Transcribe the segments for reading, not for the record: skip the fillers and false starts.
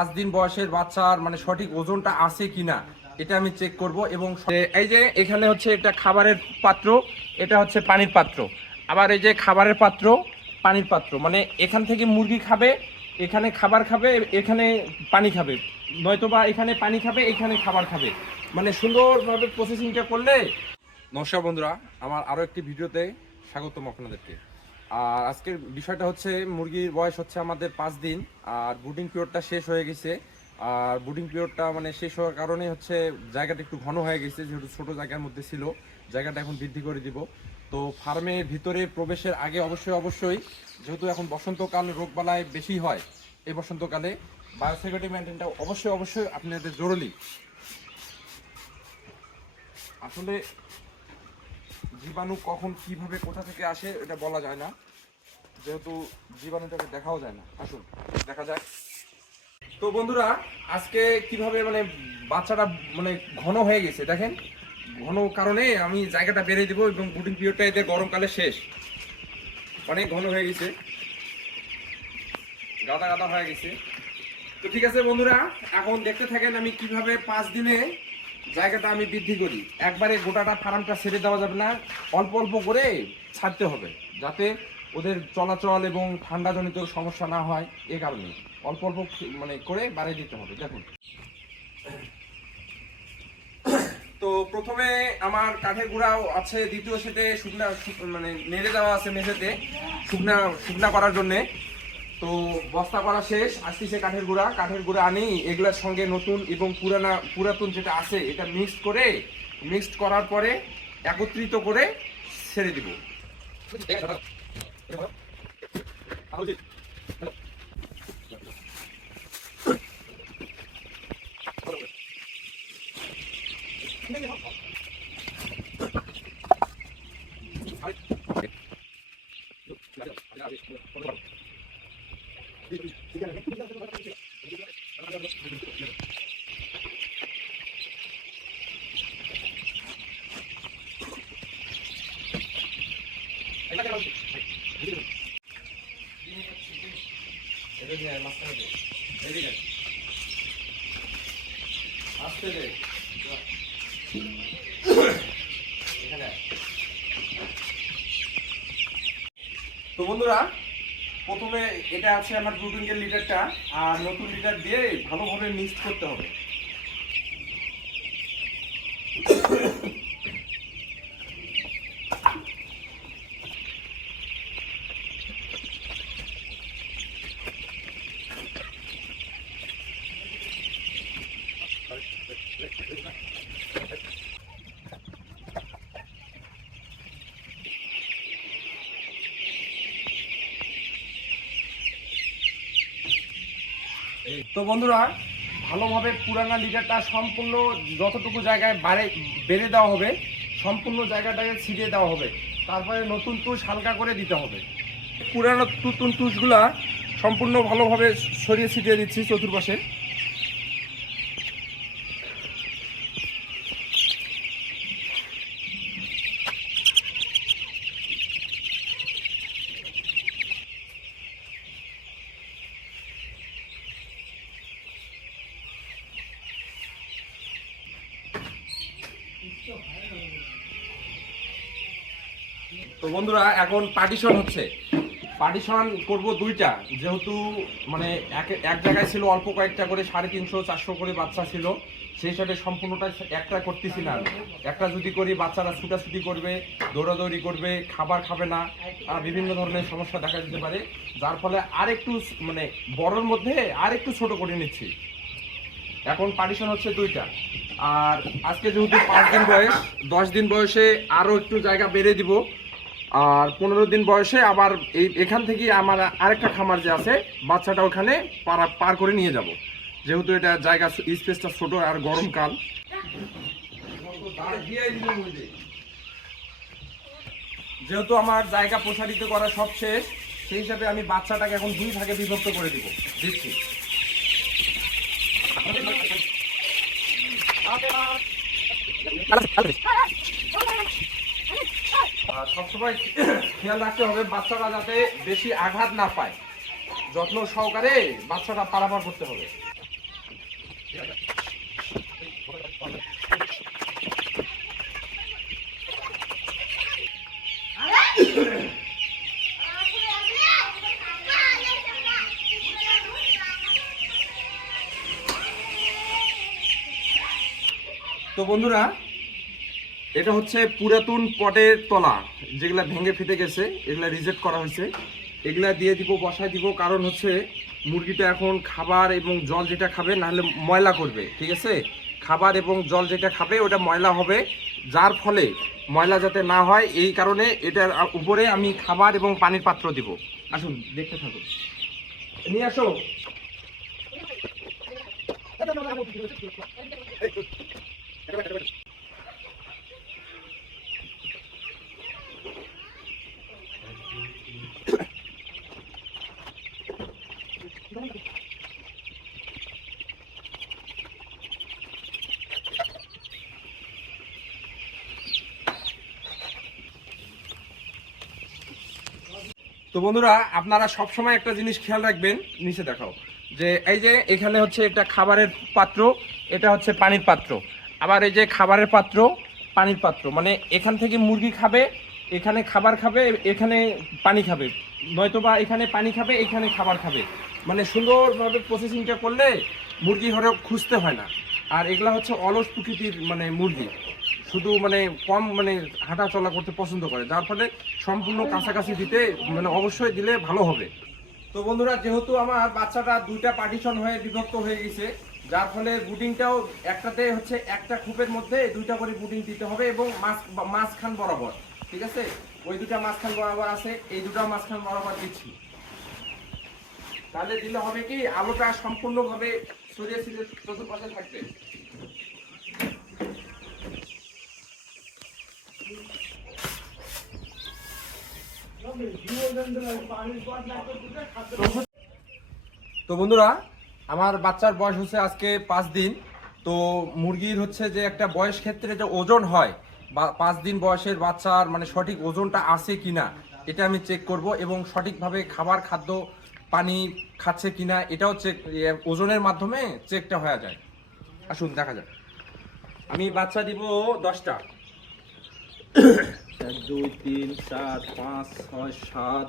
5 দিন বয়সের বাচ্চার মানে সঠিক ওজনটা আছে কিনা এটা আমি চেক করব। এবং এই যে এখানে হচ্ছে একটা খাবারের পাত্র, এটা হচ্ছে পানির পাত্র, আবার এই যে খাবারের পাত্র, পানির পাত্র, মানে এখান থেকে মুরগি খাবে, এখানে খাবার খাবে, এখানে পানি খাবে, নয়তোবা এখানে পানি খাবে, এখানে খাবার খাবে, মানে সুন্দরভাবে প্রসেসিংটা করলে। নমস্কার বন্ধুরা, আমার আরও একটি ভিডিওতে স্বাগতম আপনাদেরকে। আর আজকের বিষয়টা হচ্ছে মুরগির বয়স হচ্ছে আমাদের 5 দিন, আর ব্রুডিং পিরিয়ডটা শেষ হয়ে গেছে। আর ব্রুডিং পিরিয়ডটা মানে শেষ হওয়ার কারণে হচ্ছে জায়গাটা একটু ঘন হয়ে গেছে, যেহেতু ছোটো জায়গার মধ্যে ছিল, জায়গাটা এখন বৃদ্ধি করে দিব। তো ফার্মের ভিতরে প্রবেশের আগে অবশ্যই যেহেতু এখন বসন্তকাল, রোগবালাই বেশি হয়, এই বসন্তকালে বায়োসিকিউরিটি মেনটেনটা অবশ্যই আপনাদের জরুরি। আসলে জীবাণু কখন কিভাবে কোথা থেকে আসে এটা বলা যায় না, যেহেতু জীবাণুটাকে দেখাও যায় না। আসুন দেখা যাক। তো বন্ধুরা, আজকে কিভাবে মানে বাচ্চাটা মানে ঘন হয়ে গেছে দেখেন, ঘন কারণে আমি জায়গাটা বেড়ে দেবো, এবং ব্রুডিং পিরিয়ডটা এদের গরমকালে শেষ, অনেক ঘন হয়ে গেছে, গাদা গাদা হয়ে গেছে। তো ঠিক আছে বন্ধুরা, এখন দেখতে থাকেন আমি কিভাবে 5 দিনে জায়গাটা আমি বৃদ্ধি করি। একবারে গোটাটা ফার্মটা ছেড়ে দেওয়া যাবে না, অল্প অল্প করে ছাড়তে হবে, যাতে ওদের চলাচল এবং ঠান্ডাজনিত সমস্যা না হয়। এ কারণে অল্প অল্প মানে করে বাড়িয়ে দিতে হবে। দেখুন, তো প্রথমে আমার কাঠের গুঁড়াও আছে, দ্বিতীয় সেটে শুকনা মানে নেড়ে দেওয়া আছে মেঝেতে শুকনা করার জন্যে। তো বস্তা করা শেষ, আসতেছে কাঠের গুঁড়া আনি, এগুলোর সঙ্গে নতুন এবং পুরাতন যেটা আছে এটা মিক্সড করার পরে একত্রিত করে ছেড়ে দিব। তো বন্ধুরা, প্রথমে এটা আছে আমার ব্রুডিং এর লিটারটা, আর নতুন লিটার দিয়ে ভালোভাবে মিক্স করতে হবে। তো বন্ধুরা, ভালোভাবে পুরানা লিটারটা সম্পূর্ণ যতটুকু জায়গায় বেড়ে দেওয়া হবে, সম্পূর্ণ জায়গাটাকে ছিটিয়ে দেওয়া হবে, তারপরে নতুন তুষ হালকা করে দিতে হবে। পুরানো নতুন তুষগুলা সম্পূর্ণ ভালোভাবে ছড়িয়ে ছিটিয়ে দিচ্ছি চতুর্পাশে। তো বন্ধুরা, এখন পার্টিশন হচ্ছে, পার্টিশন করব দুইটা, যেহেতু মানে এক জায়গায় ছিল অল্প কয়েকটা করে 350-400 করে বাচ্চা ছিল, সেই হিসাবে সম্পূর্ণটা একটা করতেছি না। একটা যদি করি বাচ্চারা ছুটাছুটি করবে, দৌড়াদৌড়ি করবে, খাবার খাবে না, বিভিন্ন ধরনের সমস্যা দেখা দিতে পারে, যার ফলে আরেকটু মানে বড়র মধ্যে আরেকটু ছোট করে নিচ্ছি। এখন পার্টিশন হচ্ছে দুইটা। আর আজকে যেহেতু 5 দিন বয়স, 10 দিন বয়সে আরও একটু জায়গা বেড়ে দিব, আর 15 দিন বয়সে আবার এখান থেকে আমার আরেকটা খামার যে আছে, বাচ্চাটা ওখানে পার করে নিয়ে যাব, যেহেতু এটা জায়গা স্পেসটা ছোট আর গরমকাল। যেহেতু আমার জায়গা প্রসারিত করা সব শেষ, সেই হিসাবে আমি বাচ্চাটাকে এখন 2 ভাগে বিভক্ত করে দিচ্ছি। সবসময় খেয়াল রাখতে হবে বাচ্চারা যাতে বেশি আঘাত না পায়, যত্ন সহকারে বাচ্চাটা পারাপার করতে হবে। তো বন্ধুরা, এটা হচ্ছে পুরাতন পটের তলা, যেগুলা ভেঙে ফেটে গেছে, এগুলা রিজেক্ট করা হয়েছে। এগুলা দিয়ে দিব, বসায় দিব, কারণ হচ্ছে মুরগিটা এখন খাবার এবং জল যেটা খাবে নাহলে ময়লা করবে, ঠিক আছে? খাবার এবং জল যেটা খাবে ওটা ময়লা হবে, যার ফলে ময়লা যাতে না হয় এই কারণে এটার উপরে আমি খাবার এবং পানির পাত্র দিব। আসুন দেখতে থাকুন, নিয়ে আসো। তো বন্ধুরা, আপনারা সবসময় একটা জিনিস খেয়াল রাখবেন, নিচে দেখাও, যে এই যে এখানে হচ্ছে একটা খাবারের পাত্র, এটা হচ্ছে পানির পাত্র। আবার এই যে খাবারের পাত্র, পানির পাত্র, মানে এখান থেকে মুরগি খাবে, এখানে খাবার খাবে, এখানে পানি খাবে, নয়তোবা এখানে পানি খাবে, এখানে খাবার খাবে। মানে সুন্দরভাবে প্রসেসিংটা করলে মুরগি ঘরে খুঁজতে হয় না। আর এগুলা হচ্ছে অলস প্রকৃতির মানে মুরগি, শুধু মানে কম মানে হাঁটা চলা করতে পছন্দ করে, যার ফলে সম্পূর্ণ কাছাকাছি দিতে মানে অবশ্যই দিলে ভালো হবে। তো বন্ধুরা, যেহেতু আমার বাচ্চাটা দুইটা পার্টিশন হয়ে বিভক্ত হয়ে গেছে, যার ফলে বুডিংটাও একটাতে হচ্ছে একটা খোপের মধ্যে দুইটা করে বুডিং দিতে হবে এবং মাঝখান বরাবর, ঠিক আছে? ওই দুটা মাঝখান বরাবর আছে, এই দুটা মাঝখান বরাবর দিচ্ছি। তাহলে দিলে হবে কি, আলোটা সম্পূর্ণভাবে ছড়িয়ে ছিটিয়ে চতুর্পাশে থাকবে। তো বন্ধুরা, আমার বাচ্চার বয়স হচ্ছে আজকে 5 দিন। তো মুরগির হচ্ছে যে একটা বয়স ক্ষেত্রে যে ওজন হয়, বা 5 দিন বয়সের বাচ্চার মানে সঠিক ওজনটা আছে কিনা এটা আমি চেক করব, এবং সঠিকভাবে খাবার খাদ্য পানি খাচ্ছে কিনা এটাও চেক, ওজনের মাধ্যমে চেকটা হয়ে যায়। আসুন দেখা যাক। আমি বাচ্চা দিব 10টা। 1 2 3 4 5 6 7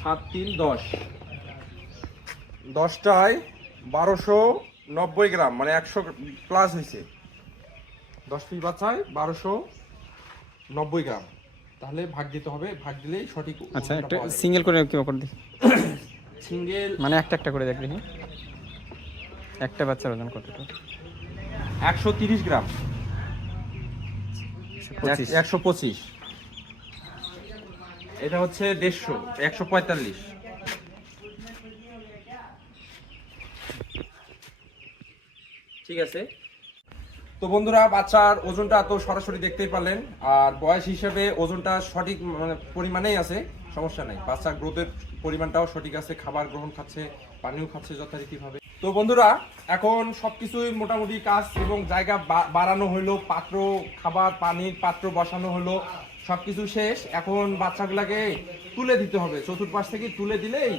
7 3 10, 10টায় 1290 গ্রাম, মানে 100 প্লাস হয়েছে। 10 পিস বাচ্চায় 1290 গ্রাম, তাহলে ভাগ দিতে হবে, ভাগ দিলেই সঠিক। আচ্ছা, একটা সিঙ্গেল করে কি করে দিই? সিঙ্গেল মানে একটা করে দেখ দেখি, একটা বাচ্চার ওজন কতটা? 130 গ্রাম, 125। এটা হচ্ছে 150, 145। ঠিক আছে। তো বন্ধুরা, বাচ্চার ওজনটা তো সরাসরি দেখতেই পারলেন, আর বয়স হিসেবে ওজনটা সঠিক মানে পরিমাণেই আছে, সমস্যা নেই। বাচ্চার গ্রোথের পরিমাণটাও সঠিক আছে, খাবার গ্রহণ খাচ্ছে, পানিও খাচ্ছে যথারীতিভাবে। তো বন্ধুরা, এখন সবকিছুই মোটামুটি কাজ এবং জায়গা বাড়ানো হলো, পাত্র খাবার পানির পাত্র বসানো হলো, সবকিছু শেষ। এখন বাচ্চাগুলাকে তুলে দিতে হবে, চতুর্পাশ থেকে তুলে দিলেই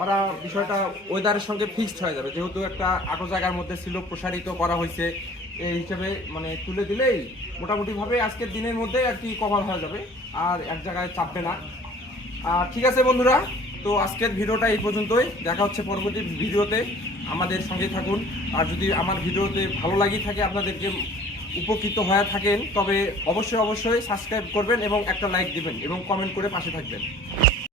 ওরা বিষয়টা ওয়েদারের সঙ্গে ফিক্সড হয়ে যাবে, যেহেতু একটা আটো জায়গার মধ্যে ছিল, প্রসারিত করা হয়েছে, এই হিসেবে মানে তুলে দিলেই মোটামুটিভাবে আজকের দিনের মধ্যে আর কি কভার হয়ে যাবে, আর এক জায়গায় চাপবে না। আর ঠিক আছে বন্ধুরা, তো আজকের ভিডিওটা এই পর্যন্তই, দেখা হচ্ছে পরবর্তী ভিডিওতে, আমাদের সঙ্গে থাকুন। আর যদি আমার ভিডিওতে ভালো লাগি থাকে, আপনাদেরকে উপকৃত হয়ে থাকেন, তবে অবশ্যই সাবস্ক্রাইব করবেন এবং একটা লাইক দিবেন এবং কমেন্ট করে পাশে থাকবেন।